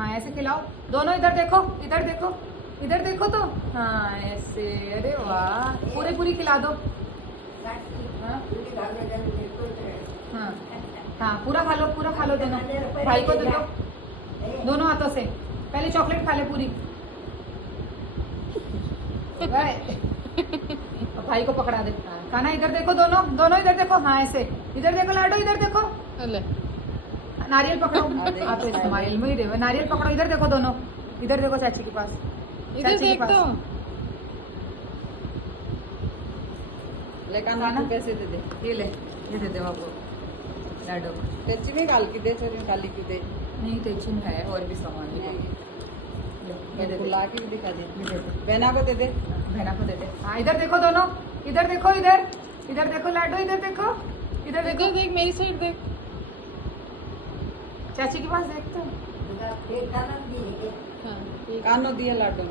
हाँ ऐसे खिलाओ दोनों। इधर देखो, इधर देखो, इधर देखो तो। हाँ ऐसे, अरे वाह, पूरी पूरी खिला दो। हाँ हाँ हाँ, पूरा खा लो, पूरा खा लो दोनों। भाई को दे दो दोनों हाथों से। पहले चॉकलेट खा ले पूरी। भाई को पकड़ा दे। खाना इधर देखो दोनों, दोनों इधर देखो। हाँ ऐसे, इधर देखो लाडो, इधर देखो। नारियल पकड़ो। हाँ तो तुम्हारे इल्म ही दे। नारियल पकड़ो, इधर देखो दोनों, इधर देखो चाची के पास, इधर चाची के देख तो। ले खाना पैसे दे दे। ये दे दे बाबू लाडो। त्याची नाही काल की दे, चोरी काली की दे। नहीं टेंशन है, और भी सामान है। ये दे दे। बुला के दिखा दे। ये दे दे। बहना को दे दे। बहना को दे दे। हाँ इधर देखो दोनों, इधर देखो, इधर इधर देखो लाडो, इधर देखो, इधर देखो। इधर देख, मेरी साइड देख। चाची के पास देख तो। हाँ, कानो दिया लाडू।